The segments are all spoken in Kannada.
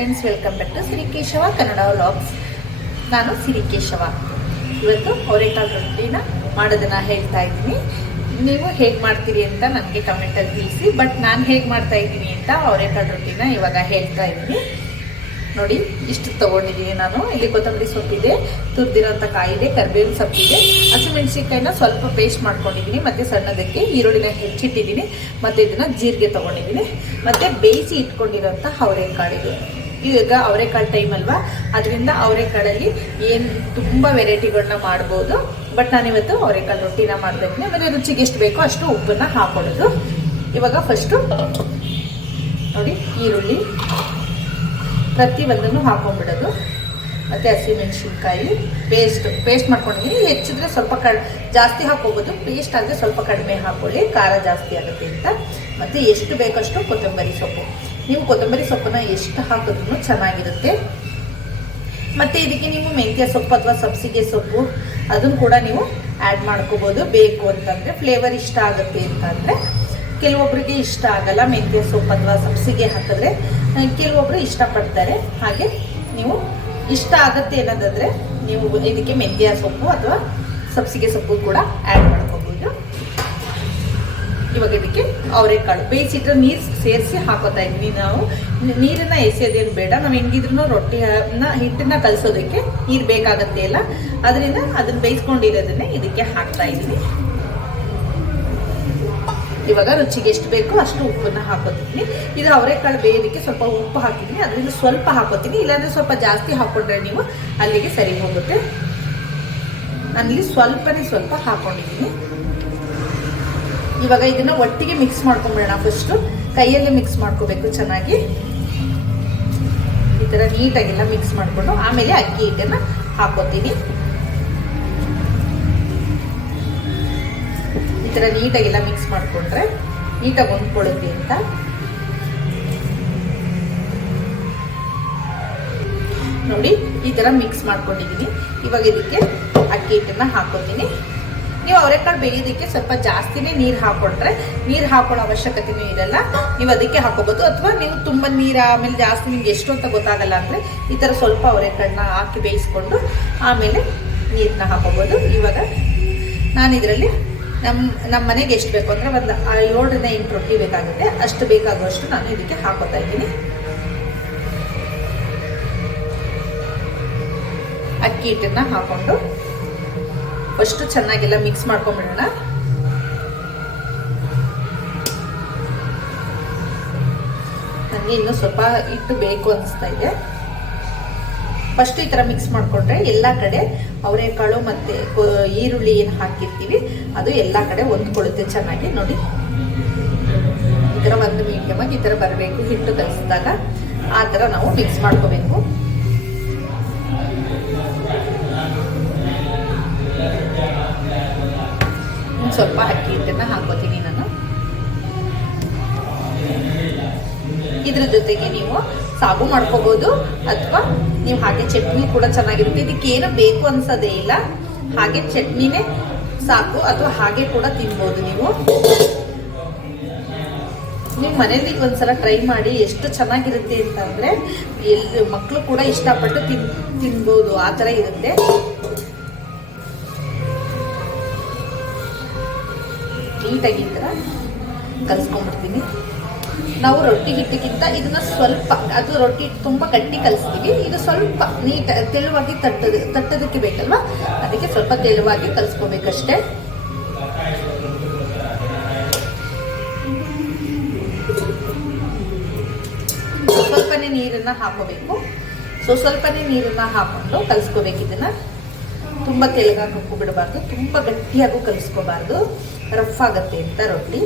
Friends welcome back to Sirikeshava Kannada vlogs ನಾನು ಸಿರಿಕೇಶವ ಇವತ್ತು ಅವರೆಕಾಳು ರೊಟ್ಟಿನ ಮಾಡೋದನ್ನ ಹೇಳ್ತಾ ಇದ್ದೀನಿ. ನೀವು ಹೇಗೆ ಮಾಡ್ತೀರಿ ಅಂತ ನನಗೆ ಕಮೆಂಟಲ್ಲಿ ತಿಳಿಸಿ ಬಟ್ ನಾನು ಹೇಗೆ ಮಾಡ್ತಾ ಇದ್ದೀನಿ ಅಂತ ಅವರೆಕಾಳು ರೊಟ್ಟಿನ ಇವಾಗ ಹೇಳ್ತಾ ಇದ್ದೀನಿ. ನೋಡಿ, ಇಷ್ಟು ತೊಗೊಂಡಿದ್ದೀನಿ ನಾನು. ಇಲ್ಲಿ ಕೊತ್ತಂಬರಿ ಸೊಪ್ಪಿದೆ ತುರ್ದಿರೋಂಥ ಕಾಯಿದೆ ಕರ್ಬೇವಿನ ಸೊಪ್ಪಿದೆ ಹಸಿಮೆಣಸಿನ್ಕಾಯಿನ ಸ್ವಲ್ಪ ಪೇಸ್ಟ್ ಮಾಡ್ಕೊಂಡಿದ್ದೀನಿ, ಮತ್ತು ಸಣ್ಣದಕ್ಕೆ ಈರುಳ್ಳಿನ ಹೆಚ್ಚಿಟ್ಟಿದ್ದೀನಿ, ಮತ್ತು ಇದನ್ನು ಜೀರಿಗೆ ತೊಗೊಂಡಿದ್ದೀನಿ. ಮತ್ತು ಬೇಯಿಸಿ ಇಟ್ಕೊಂಡಿರೋಂಥ ಅವರೆಕಾಳಿದೆ ಈಗ ಅವರೆಕಾಳು ಟೈಮ್ ಅಲ್ವಾ? ಅದರಿಂದ ಅವರೆಕಾಳಲ್ಲಿ ಏನು ತುಂಬ ವೆರೈಟಿಗಳನ್ನ ಮಾಡ್ಬೋದು. ಬಟ್ ನಾನಿವತ್ತು ಅವರೆಕಾಳು ರೊಟ್ಟಿನ ಇದ್ದೀನಿ ಆಮೇಲೆ ರುಚಿಗೆ ಎಷ್ಟು ಬೇಕೋ ಅಷ್ಟು ಉಪ್ಪನ್ನು ಹಾಕೊಳ್ಳೋದು ಇವಾಗ ಫಸ್ಟು ನೋಡಿ ಈರುಳ್ಳಿ. ಪ್ರತಿಯೊಂದನ್ನು ಹಾಕೊಂಡ್ಬಿಡೋದು. ಮತ್ತು ಹಸಿಮೆಣಸಿನ್ಕಾಯಿ ಪೇಸ್ಟ್ ಪೇಸ್ಟ್ ಮಾಡ್ಕೊಂಡಿದ್ದೀನಿ ಹೆಚ್ಚಿದ್ರೆ ಸ್ವಲ್ಪ ಕಡ್, ಜಾಸ್ತಿ ಹಾಕೋಬೋದು ಪೇಸ್ಟ್ ಆದರೆ ಸ್ವಲ್ಪ ಕಡಿಮೆ ಹಾಕೊಳ್ಳಿ. ಖಾರ ಜಾಸ್ತಿ ಆಗುತ್ತೆ ಅಂತ. ಮತ್ತು ಎಷ್ಟು ಬೇಕಷ್ಟು ಕೊತ್ತಂಬರಿ ಸೊಪ್ಪು. ನೀವು ಕೊತ್ತಂಬರಿ ಸೊಪ್ಪನ್ನ ಎಷ್ಟು ಹಾಕಿದ್ರೂ ಚೆನ್ನಾಗಿರುತ್ತೆ. ಮತ್ತು ಇದಕ್ಕೆ ನೀವು ಮೆಂತ್ಯ ಸೊಪ್ಪು ಅಥವಾ ಸಬ್ಸಿಗೆ ಸೊಪ್ಪು, ಅದನ್ನು ಕೂಡ ನೀವು ಆ್ಯಡ್ ಮಾಡ್ಕೋಬೋದು. ಬೇಕು ಅಂತಂದರೆ ಫ್ಲೇವರ್ ಇಷ್ಟ ಆಗುತ್ತೆ ಅಂತಂದರೆ ಕೆಲವೊಬ್ಬರಿಗೆ ಇಷ್ಟ ಆಗಲ್ಲ ಮೆಂತ್ಯ ಸೊಪ್ಪು ಅಥವಾ ಸಬ್ಸಿಗೆ ಹಾಕಿದ್ರೆ. ಕೆಲವೊಬ್ಬರು ಇಷ್ಟಪಡ್ತಾರೆ. ಹಾಗೆ ನೀವು ಇಷ್ಟ ಆಗುತ್ತೆ ಅನ್ನೋದಾದರೆ ನೀವು ಇದಕ್ಕೆ ಮೆಂತ್ಯ ಸೊಪ್ಪು ಅಥವಾ ಸಬ್ಸಿಗೆ ಸೊಪ್ಪು ಕೂಡ ಆ್ಯಡ್ ಮಾಡ್ಕೋಬೋದು. ಇವಾಗ ಇದಕ್ಕೆ ಅವರೆಕಾಳು. ಬೇಯಿಸಿಟ್ರೆ ನೀರು ಸೇರಿಸಿ ಹಾಕೋತಾ ಇದ್ವಿ ನಾವು. ನೀರನ್ನ ಎಸೆಯೋದೇನು ಬೇಡ. ನಾವು ಹೆಂಗಿದ್ರು ರೊಟ್ಟಿನ ಹಿಟ್ಟನ್ನ ಕಲಿಸೋದಕ್ಕೆ ನೀರು ಬೇಕಾಗತ್ತೆ ಅಲ್ಲ? ಅದರಿಂದ ಅದನ್ನ ಬೇಯಿಸ್ಕೊಂಡಿರೋದನ್ನೇ ಇದಕ್ಕೆ ಹಾಕ್ತಾ ಇವಾಗ ರುಚಿಗೆ ಎಷ್ಟು ಬೇಕೋ ಅಷ್ಟು ಉಪ್ಪನ್ನ ಹಾಕೋತೀನಿ. ಇದು ಅವರೆಕಾಳು ಬೇಯೋದಕ್ಕೆ ಸ್ವಲ್ಪ ಉಪ್ಪು ಹಾಕಿದ್ದೀನಿ. ಅದರಿಂದ ಸ್ವಲ್ಪ ಹಾಕೋತೀನಿ. ಇಲ್ಲಾಂದ್ರೆ ಸ್ವಲ್ಪ ಜಾಸ್ತಿ ಹಾಕೊಂಡ್ರೆ ನೀವು ಅಲ್ಲಿಗೆ ಸರಿ ಹೋಗುತ್ತೆ. ನಾನಿಲ್ಲಿ ಸ್ವಲ್ಪನೇ ಸ್ವಲ್ಪ ಹಾಕೊಂಡಿದ್ದೀನಿ. ಇವಾಗ ಇದನ್ನ ಒಟ್ಟಿಗೆ ಮಿಕ್ಸ್ ಮಾಡ್ಕೊಂಡ್ಬಿಡೋಣ ಫಸ್ಟು ಕೈಯಲ್ಲೇ ಮಿಕ್ಸ್ ಮಾಡ್ಕೋಬೇಕು ಚೆನ್ನಾಗಿ. ಈ ಥರ ನೀಟಾಗೆಲ್ಲ ಮಿಕ್ಸ್ ಮಾಡಿಕೊಂಡು ಆಮೇಲೆ ಅಕ್ಕಿ ಹಿಟ್ಟನ್ನ ಹಾಕೋತೀನಿ. ಈ ಥರ ನೀಟಾಗೆಲ್ಲ ಮಿಕ್ಸ್ ಮಾಡಿಕೊಂಡ್ರೆ ನೀಟಾಗಿ ಹೊಂದ್ಕೊಳ್ಳುತ್ತೆ ಅಂತ. ನೋಡಿ ಈ ಥರ ಮಿಕ್ಸ್ ಮಾಡ್ಕೊಂಡಿದ್ದೀನಿ. ಇವಾಗ ಇದಕ್ಕೆ ಅಕ್ಕಿ ಹಿಟ್ಟನ್ನ ಹಾಕೋತೀನಿ ನೀವು ಅವರೆಕಾಳು ಬೇಯೋದಕ್ಕೆ ಸ್ವಲ್ಪ ಜಾಸ್ತಿನೇ ನೀರು ಹಾಕೊಂಡ್ರೆ ನೀರು ಹಾಕೊಳ್ಳೋ ಅವಶ್ಯಕತೆಯೂ ಇರಲ್ಲ. ನೀವು ಅದಕ್ಕೆ ಹಾಕೋಬೋದು ಅಥವಾ ನೀವು ತುಂಬ ನೀರು, ಆಮೇಲೆ ಜಾಸ್ತಿ ನಿಮ್ಗೆ ಎಷ್ಟು ಅಂತ ಗೊತ್ತಾಗಲ್ಲ ಅಂದರೆ ಈ ಥರ ಸ್ವಲ್ಪ ಅವರೆಕಾಳನ್ನ ಹಾಕಿ ಬೇಯಿಸ್ಕೊಂಡು ಆಮೇಲೆ ನೀರನ್ನ ಹಾಕೋಬೋದು ಇವಾಗ ನಾನು ಇದರಲ್ಲಿ ನಮ್ಮ ನಮ್ಮ ಮನೆಗೆ ಎಷ್ಟು ಬೇಕು ಅಂದರೆ ಒಂದು ಏಳರಿಂದ ಎಂಟು ರೊಟ್ಟಿ ಬೇಕಾಗುತ್ತೆ. ಅಷ್ಟು ಬೇಕಾಗುವಷ್ಟು ನಾನು ಇದಕ್ಕೆ ಹಾಕೋತಾ ಇದ್ದೀನಿ. ಅಕ್ಕಿ ಹಿಟ್ಟನ್ನ ಹಾಕೊಂಡು ಫಸ್ಟ್ ಚೆನ್ನಾಗೆಲ್ಲ ಮಿಕ್ಸ್ ಮಾಡ್ಕೊಂಬಿಡೋಣ ನನಗೆ ಇನ್ನೂ ಸ್ವಲ್ಪ ಹಿಟ್ಟು ಬೇಕು ಅನಿಸ್ತಾ ಇದೆ. ಫಸ್ಟ್ ಈ ಥರ ಮಿಕ್ಸ್ ಮಾಡಿಕೊಂಡ್ರೆ ಎಲ್ಲ ಕಡೆ ಅವರೆಕಾಳು ಮತ್ತು ಈರುಳ್ಳಿ ಏನು ಹಾಕಿರ್ತೀವಿ, ಅದು ಎಲ್ಲ ಕಡೆ ಹೊಂದ್ಕೊಳ್ಳುತ್ತೆ ಚೆನ್ನಾಗಿ. ನೋಡಿ. ಈ ಥರ ಒಂದು ಮೀಡಿಯಮ್ ಆಗಿ ಈ ಥರ ಬರಬೇಕು. ಹಿಟ್ಟು ಕಲಿಸಿದಾಗ ಆ ಥರ ನಾವು ಮಿಕ್ಸ್ ಮಾಡ್ಕೋಬೇಕು. ಸ್ವಲ್ಪ ಅಕ್ಕಿ ಹಿಟ್ಟನ್ನು ಹಾಕೋತೀನಿ ನಾನು. ಇದ್ರ ಜೊತೆಗೆ ನೀವು ಸಾಗು ಮಾಡ್ಕೋಬಹುದು ಅಥವಾ ನೀವು ಹಾಗೆ ಚಟ್ನಿ ಕೂಡ ಚೆನ್ನಾಗಿರುತ್ತೆ. ಇದಕ್ಕೆ ಏನು ಬೇಕು ಅನ್ಸೋದೇ ಇಲ್ಲ. ಹಾಗೆ ಚಟ್ನಿನೇ ಸಾಕು, ಅಥವಾ ಹಾಗೆ ಕೂಡ ತಿನ್ಬೋದು ನೀವು. ನಿಮ್ಮ ಮನೇಲಿ ಒಂದ್ಸಲ ಟ್ರೈ ಮಾಡಿ ಎಷ್ಟು ಚೆನ್ನಾಗಿರುತ್ತೆ ಅಂತಂದ್ರೆ ಎಲ್ಲಿ ಮಕ್ಕಳು ಕೂಡ ಇಷ್ಟಪಟ್ಟು ತಿನ್, ತಿನ್ಬೋದು, ಆ ಥರ ಇರುತ್ತೆ. ನೀಟಾಗಿ ಈ ಥರ ಕಲಿಸ್ಕೊಂಡ್ಬಿಡ್ತೀನಿ. ನಾವು ರೊಟ್ಟಿ ಹಿಟ್ಟಿಗಿಂತ ಇದನ್ನ ಸ್ವಲ್ಪ, ಅದು ರೊಟ್ಟಿ ತುಂಬ ಗಟ್ಟಿ ಕಲಿಸ್ತೀವಿ. ಇದು ಸ್ವಲ್ಪ ನೀಟ್, ತೆಳುವಾಗಿ ತಟ್ಟದ, ತಟ್ಟದಕ್ಕೆ ಬೇಕಲ್ವಾ? ಅದಕ್ಕೆ ಸ್ವಲ್ಪ ತೆಳುವಾಗಿ ಕಲಿಸ್ಕೋಬೇಕಷ್ಟೇ. ಸ್ವಲ್ಪನೇ ನೀರನ್ನ ಹಾಕೋಬೇಕು. ಸೊ, ಸ್ವಲ್ಪನೇ ನೀರನ್ನ ಹಾಕೊಂಡು ಕಲಿಸ್ಕೋಬೇಕು ಇದನ್ನ. ತುಂಬ ಉಪ್ಪು ಬಿಡಬಾರ್ದು ತುಂಬ ಗಟ್ಟಿಯಾಗೂ ಕಲಿಸ್ಕೋಬಾರ್ದು. ರಫ್ ಆಗುತ್ತೆ ಅಂತ ರೊಟ್ಟಿ.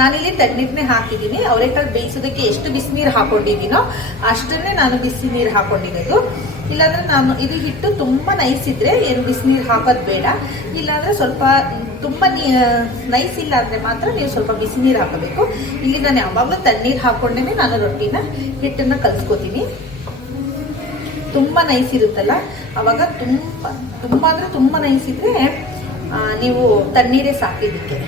ನಾನಿಲ್ಲಿ ತಣ್ಣೀರನ್ನೇ ಹಾಕಿದ್ದೀನಿ. ಅವರೆಕಾಳು ಬೇಯಿಸೋದಕ್ಕೆ ಎಷ್ಟು ಬಿಸಿನೀರು ಹಾಕೊಂಡಿದ್ದೀನೋ ಅಷ್ಟನ್ನೇ ನಾನು ಬಿಸಿ ನೀರು ಹಾಕೊಂಡಿರೋದು. ಇಲ್ಲಾಂದ್ರೆ ನಾನು ಇದು ಹಿಟ್ಟು ತುಂಬ ನೈಸ್ ಇದ್ರೆ ಏನು ಬಿಸಿನೀರು ಹಾಕೋದು ಬೇಡ. ಇಲ್ಲಾಂದ್ರೆ ಸ್ವಲ್ಪ ತುಂಬ ನೀ ನೈಸ್ ಇಲ್ಲ ಅಂದರೆ ಮಾತ್ರ ನೀವು ಸ್ವಲ್ಪ ಬಿಸಿ ನೀರು ಹಾಕಬೇಕು. ಇಲ್ಲಿ ನಾನು ಯಾವಾಗಲೂ ತಣ್ಣೀರು ಹಾಕೊಂಡೇ ನಾನು ರೊಟ್ಟಿನ, ಹಿಟ್ಟನ್ನು ಕಲಿಸ್ಕೋತೀನಿ. ತುಂಬ ನೈಸ್ ಇರುತ್ತಲ್ಲ? ಅವಾಗ ತುಂಬ ತುಂಬ ಅಂದರೆ ತುಂಬ ನೈಸ್ ಇದ್ರೆ ನೀವು ತಣ್ಣೀರೇ ಸಾಕಿದ್ದಕ್ಕೆ.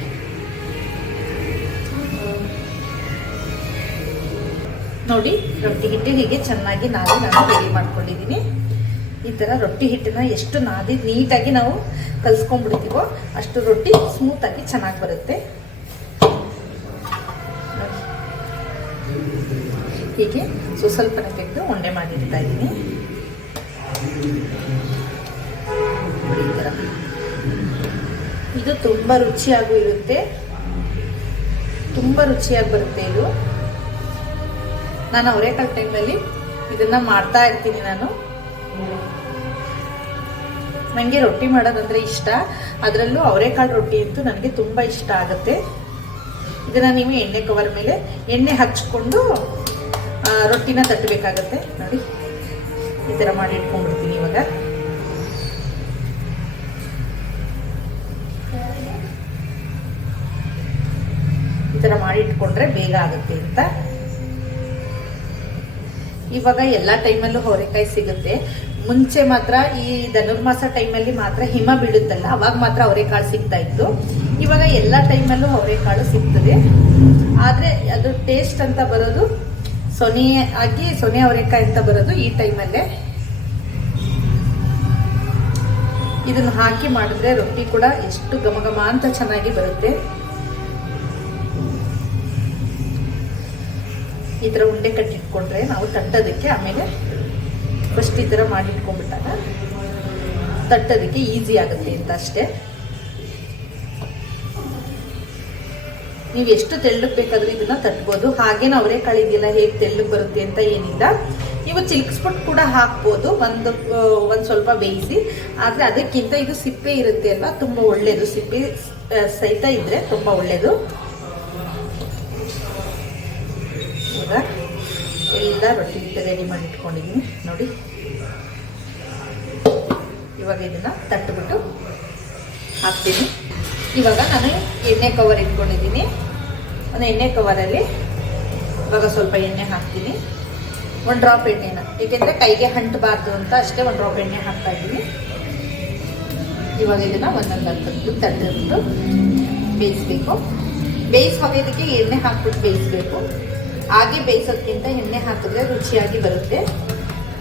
ನೋಡಿ, ರೊಟ್ಟಿ ಹಿಟ್ಟು ಹೀಗೆ ಚೆನ್ನಾಗಿ ನಾದಿ ನಾನು ರೆಡಿ ಮಾಡ್ಕೊಂಡಿದ್ದೀನಿ. ಈ ಥರ ರೊಟ್ಟಿ ಹಿಟ್ಟನ್ನ ಎಷ್ಟು ನಾದಿ ನೀಟಾಗಿ ನಾವು ಕಲ್ಸ್ಕೊಂಡ್ಬಿಡ್ತೀವೋ ಅಷ್ಟು ರೊಟ್ಟಿ ಸ್ಮೂತಾಗಿ ಚೆನ್ನಾಗಿ ಬರುತ್ತೆ. ಹೀಗೆ ಸೊ ಸ್ವಲ್ಪ ತೆಗೆದು ಉಂಡೆ ಮಾಡಿಡ್ತಾ ಇದ್ದೀನಿ. ಈ. ಇದು ತುಂಬ ರುಚಿಯಾಗೂ ಇರುತ್ತೆ. ತುಂಬ ರುಚಿಯಾಗಿ ಬರುತ್ತೆ ಇದು. ನಾನು ಅವರೇಕಾಳು ಟೈಮಲ್ಲಿ ಇದನ್ನ ಮಾಡ್ತಾ ಇರ್ತೀನಿ ನಾನು. ನನಗೆ ರೊಟ್ಟಿ ಮಾಡೋದಂದ್ರೆ ಇಷ್ಟ. ಅದರಲ್ಲೂ ಅವರೇಕಾಳು ರೊಟ್ಟಿ ಅಂತೂ ನನಗೆ ತುಂಬ ಇಷ್ಟ ಆಗುತ್ತೆ. ಇದನ್ನು ನೀವು ಎಣ್ಣೆ ಕವರ್ ಮೇಲೆ ಎಣ್ಣೆ ಹಚ್ಕೊಂಡು ರೊಟ್ಟಿನ ತಟ್ಟಬೇಕಾಗತ್ತೆ. ನೋಡಿ, ಈ ಥರ ಮಾಡಿ ಇಟ್ಕೊಂಡ್ಬಿಡ್ತೀನಿ ಇವಾಗ. ಈ ಥರ ಮಾಡಿ ಇಟ್ಕೊಂಡ್ರೆ ಬೇಗ ಆಗುತ್ತೆ ಅಂತ. ಇವಾಗ ಎಲ್ಲ ಟೈಮಲ್ಲೂ ಅವರೆಕಾಯಿ ಸಿಗುತ್ತೆ. ಮುಂಚೆ ಮಾತ್ರ ಈ ಧನುರ್ಮಾಸ ಟೈಮಲ್ಲಿ ಮಾತ್ರ ಹಿಮ ಬೀಳುತ್ತಲ್ಲ, ಅವಾಗ ಮಾತ್ರ ಅವರೆಕಾಳು ಸಿಗ್ತಾ ಇತ್ತು. ಇವಾಗ ಎಲ್ಲ ಟೈಮಲ್ಲೂ ಅವರೆಕಾಳು ಸಿಗ್ತದೆ. ಆದರೆ ಅದು ಟೇಸ್ಟ್ ಅಂತ ಬರೋದು ಸೊನೆ ಆಗಿ ಸೊನೆ ಅವರೆಕಾಯಿ ಅಂತ ಬರೋದು ಈ ಟೈಮಲ್ಲೇ ಇದನ್ನು ಹಾಕಿ ಮಾಡಿದ್ರೆ ರೊಟ್ಟಿ ಕೂಡ ಎಷ್ಟು ಘಮ ಘಮ ಅಂತ ಚೆನ್ನಾಗಿ ಬರುತ್ತೆ. ಈ ಥರ ಉಂಡೆ ಕಟ್ಟಿಟ್ಕೊಂಡ್ರೆ ನಾವು ತಟ್ಟೋದಕ್ಕೆ ಆಮೇಲೆ ಫಸ್ಟ್ ಈ ಥರ ಮಾಡಿಟ್ಕೊಂಡ್ಬಿಟ್ಟಾಗ ತಟ್ಟೋದಕ್ಕೆ ಈಸಿ ಆಗುತ್ತೆ ಅಂತ ಅಷ್ಟೇ. ನೀವು ಎಷ್ಟು ತೆಳ್ಳಗೆ ಬೇಕಾದ್ರೂ ಇದನ್ನ ತಟ್ಬೋದು. ಹಾಗೇನು ಅವರೇ ಕಳಿದಿಲ್ಲ ಹೇಗೆ ತೆಳ್ಳಗೆ ಬರುತ್ತೆ ಅಂತ ಏನಿಲ್ಲ. ನೀವು ಚಿಲ್ಕ್ಸ್ಬಿಟ್ಟು ಕೂಡ ಹಾಕ್ಬೋದು. ಒಂದು ಒಂದು ಸ್ವಲ್ಪ ಬೇಯಿಸಿ. ಆದರೆ ಅದಕ್ಕಿಂತ ಇದು ಸಿಪ್ಪೆ ಇರುತ್ತೆ ಅಲ್ವಾ? ತುಂಬ ಒಳ್ಳೆಯದು ಸಿಪ್ಪೆ ಸಹಿತ ಇದ್ದರೆ ತುಂಬ ಒಳ್ಳೆಯದು ಇವಾಗ ಎಲ್ಲ ರೊಟ್ಟಿ ಹಿಟ್ಟು ರೆಡಿ ಮಾಡಿ ಇಟ್ಕೊಂಡಿದ್ದೀನಿ. ನೋಡಿ. ಇವಾಗ ಇದನ್ನ ತಟ್ಟುಬಿಟ್ಟು ಹಾಕ್ತೀನಿ. ಇವಾಗ ನಾನು ಎಣ್ಣೆ ಕವರ್ ಇಟ್ಕೊಂಡಿದ್ದೀನಿ. ಒಂದು ಎಣ್ಣೆ ಕವರಲ್ಲಿ ಇವಾಗ ಸ್ವಲ್ಪ ಎಣ್ಣೆ ಹಾಕ್ತೀನಿ. ಒಂದು ಡ್ರಾಪ್ ಎಣ್ಣೆನ. ಏಕೆಂದರೆ ಕೈಗೆ ಹಂಟಬಾರ್ದು ಅಂತ ಅಷ್ಟೇ ಒಂದು ಡ್ರಾಪ್ ಎಣ್ಣೆ ಹಾಕ್ತಾ ಇದ್ದೀನಿ. ಇವಾಗ ಇದನ್ನ ಒಂದೊಂದು ಹತ್ತು ತಟ್ಟಿಬಿಟ್ಟು ಬೇಯಿಸ್ಬೇಕು. ಬೇಯಿಸಿ ಹೋಗೋದಕ್ಕೆ ಎಣ್ಣೆ ಹಾಕ್ಬಿಟ್ಟು ಬೇಯಿಸ್ಬೇಕು. ಹಾಗೆ ಬೇಯಿಸೋದ್ಕಿಂತ ಎಣ್ಣೆ ಹಾಕಿದ್ರೆ ರುಚಿಯಾಗಿ ಬರುತ್ತೆ.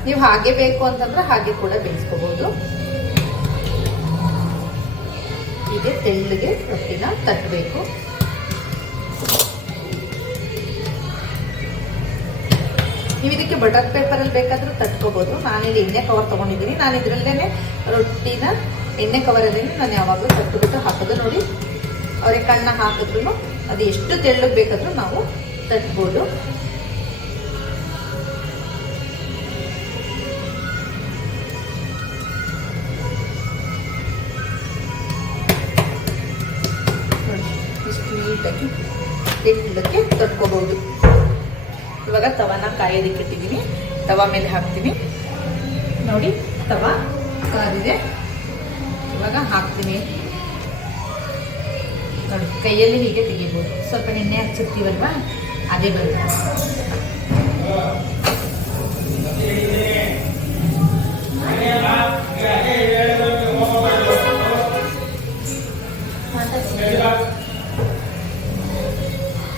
ನೀವು ಹಾಗೆ ಬೇಕು ಅಂತಂದ್ರೆ ಹಾಗೆ ಕೂಡ ಬೇಯಿಸ್ಕೋಬಹುದು ಹೀಗೆ ತೆಳ್ಳಗೆ ರೊಟ್ಟಿನ ತಟ್ಟಬೇಕು. ನೀವು ಇದಕ್ಕೆ ಬಟರ್ ಪೇಪರಲ್ಲಿ ಬೇಕಾದ್ರೂ ತಟ್ಕೋಬಹುದು ನಾನಿಲ್ಲಿ ಎಣ್ಣೆ ಕವರ್ ತಗೊಂಡಿದ್ದೀನಿ. ನಾನು ಇದರಲ್ಲೇನೆ ರೊಟ್ಟಿನ ಎಣ್ಣೆ ಕವರಲ್ಲೇ ನಾನು ಯಾವಾಗಲೂ ತಟ್ಟುಬಿಟ್ಟು ಹಾಕೋದು ನೋಡಿ. ಅವರೆಕಾಳನ್ನ ಹಾಕಿದ್ರು ಅದು ಎಷ್ಟು ತೆಳ್ಳಗೆ ಬೇಕಾದ್ರೂ ನಾವು ತಟ್ಬೋದು ಇಷ್ಟು ನೀಟಾಗಿ ತೆಳ್ಳಕ್ಕೆ ತಟ್ಕೋಬಹುದು ಇವಾಗ ತವಾನ ಕಾಯೋದಕ್ಕೆ ಇಟ್ಟಿದ್ದೀನಿ. ತವಾ ಮೇಲೆ ಹಾಕ್ತೀನಿ. ನೋಡಿ, ತವಾ ಕಾದಿದೆ. ಇವಾಗ ಹಾಕ್ತೀನಿ. ನೋಡಿ, ಕೈಯಲ್ಲಿ ಹೀಗೆ ತೆಗಿಬೋದು. ಸ್ವಲ್ಪ ನಿನ್ನೆ ಹಚ್ಚಿರ್ತೀವಲ್ವಾ ಅದೇ ಬರುತ್ತೆ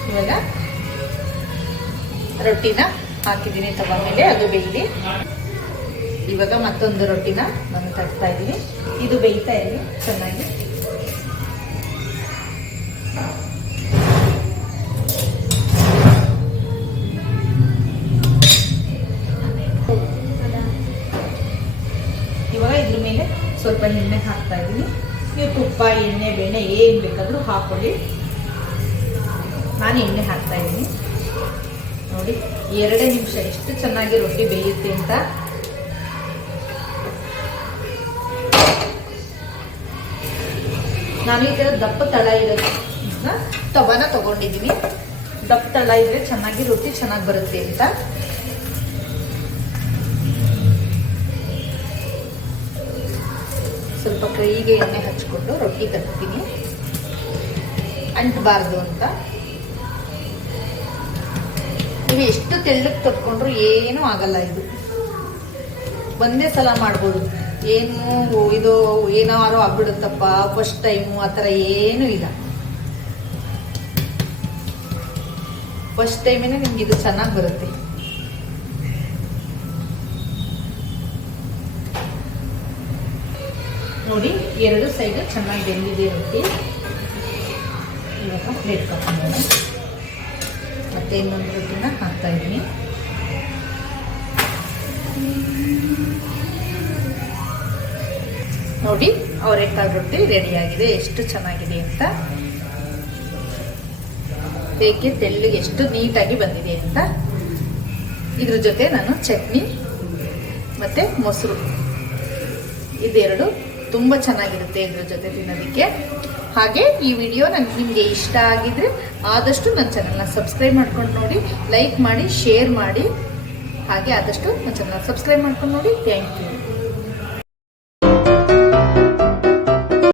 ಇವಾಗ ರೊಟ್ಟಿನ ಹಾಕಿದ್ದೀನಿ ತಗೊಂಡ್ಮೇಲೆ ಮೇಲೆ ಅದು ಬೇಯಲಿ ಇವಾಗ ಮತ್ತೊಂದು ರೊಟ್ಟಿನ ನಾನು ತಟ್ತಾ ಇದ್ದೀನಿ. ಇದು ಬೇಯ್ತಾ ಇದೆ ಚೆನ್ನಾಗಿ. ಎಣ್ಣೆ ಹಾಕ್ತಾ ಇದ್ದೀನಿ. ನೀವು ತುಪ್ಪ, ಎಣ್ಣೆ ಬೆಣ್ಣೆ ಏನು ಬೇಕಾದರೂ ಹಾಕೊಳ್ಳಿ. ನಾನು ಎಣ್ಣೆ ಹಾಕ್ತಾ ಇದ್ದೀನಿ. ನೋಡಿ, ಎರಡೇ ನಿಮಿಷ ಎಷ್ಟು ಚೆನ್ನಾಗಿ ರೊಟ್ಟಿ ಬೇಯುತ್ತೆ ಅಂತ. ನಾನು ಈ ಥರ ದಪ್ಪ ತಳ ಇರೋದನ್ನ ತವನ ತಗೊಂಡಿದ್ದೀನಿ. ದಪ್ಪ ತಳ ಇದ್ರೆ ಚೆನ್ನಾಗಿ ರೊಟ್ಟಿ ಚೆನ್ನಾಗಿ ಬರುತ್ತೆ ಅಂತ. ಕೈಗೆ ಎಣ್ಣೆ ಹಚ್ಕೊಂಡು ರೊಟ್ಟಿ ಕಟ್ತೀನಿ. ಅಂಟಬಾರ್ದು ಅಂತ. ನೀವು ಎಷ್ಟು ತೆಳ್ಳಗೆ ತಕ್ಕೊಂಡ್ರು ಏನೂ ಆಗಲ್ಲ ಇದು. ಒಂದೇ ಸಲ ಮಾಡ್ಬೋದು. ಏನು ಇದು ಏನಾರು ಆಗ್ಬಿಡುತ್ತಪ್ಪ ಫಸ್ಟ್ ಟೈಮು ಆ ಥರ ಏನೂ ಇಲ್ಲ. ಫಸ್ಟ್ ಟೈಮೇನೆ ನಿಮ್ಗೆ ಇದು ಚೆನ್ನಾಗಿ ಬರುತ್ತೆ. ನೋಡಿ, ಎರಡು ಸೈಡ್ ಚೆನ್ನಾಗಿ ಬೆಂದಿದೆ ರೊಟ್ಟಿ ಇವಾಗ ಪ್ಲೇಟ್ ಹಾಕೊಂಡೋಣ ಮತ್ತೆ ಇನ್ನೊಂದು ರೊಟ್ಟಿನ ಹಾಕ್ತಾ ಇದ್ದೀನಿ. ನೋಡಿ, ಅವರೆಕಾಳು ರೊಟ್ಟಿ ರೆಡಿಯಾಗಿದೆ ಎಷ್ಟು ಚೆನ್ನಾಗಿದೆ ಅಂತ. ಬೇಕೆ ತೆಳ್ಳಗೆ ಎಷ್ಟು ನೀಟಾಗಿ ಬಂದಿದೆ ಅಂತ. ಇದ್ರ ಜೊತೆ ನಾನು ಚಟ್ನಿ ಮತ್ತು ಮೊಸರು. ಇದೆರಡು ತುಂಬ ಚೆನ್ನಾಗಿರುತ್ತೆ ಇದ್ರ ಜೊತೆ ತಿನ್ನೋದಕ್ಕೆ. ಹಾಗೆ ಈ ವಿಡಿಯೋ ನನಗೆ ನಿಮಗೆ ಇಷ್ಟ ಆಗಿದ್ರೆ ಆದಷ್ಟು ನನ್ನ ಚಾನಲ್ನ ಸಬ್ಸ್ಕ್ರೈಬ್ ಮಾಡ್ಕೊಂಡು ನೋಡಿ ಲೈಕ್ ಮಾಡಿ ಶೇರ್ ಮಾಡಿ. ಹಾಗೆ ಆದಷ್ಟು ನನ್ನ ಚಾನಲ್ನ ಸಬ್ಸ್ಕ್ರೈಬ್ ಮಾಡ್ಕೊಂಡು ನೋಡಿ. Thank you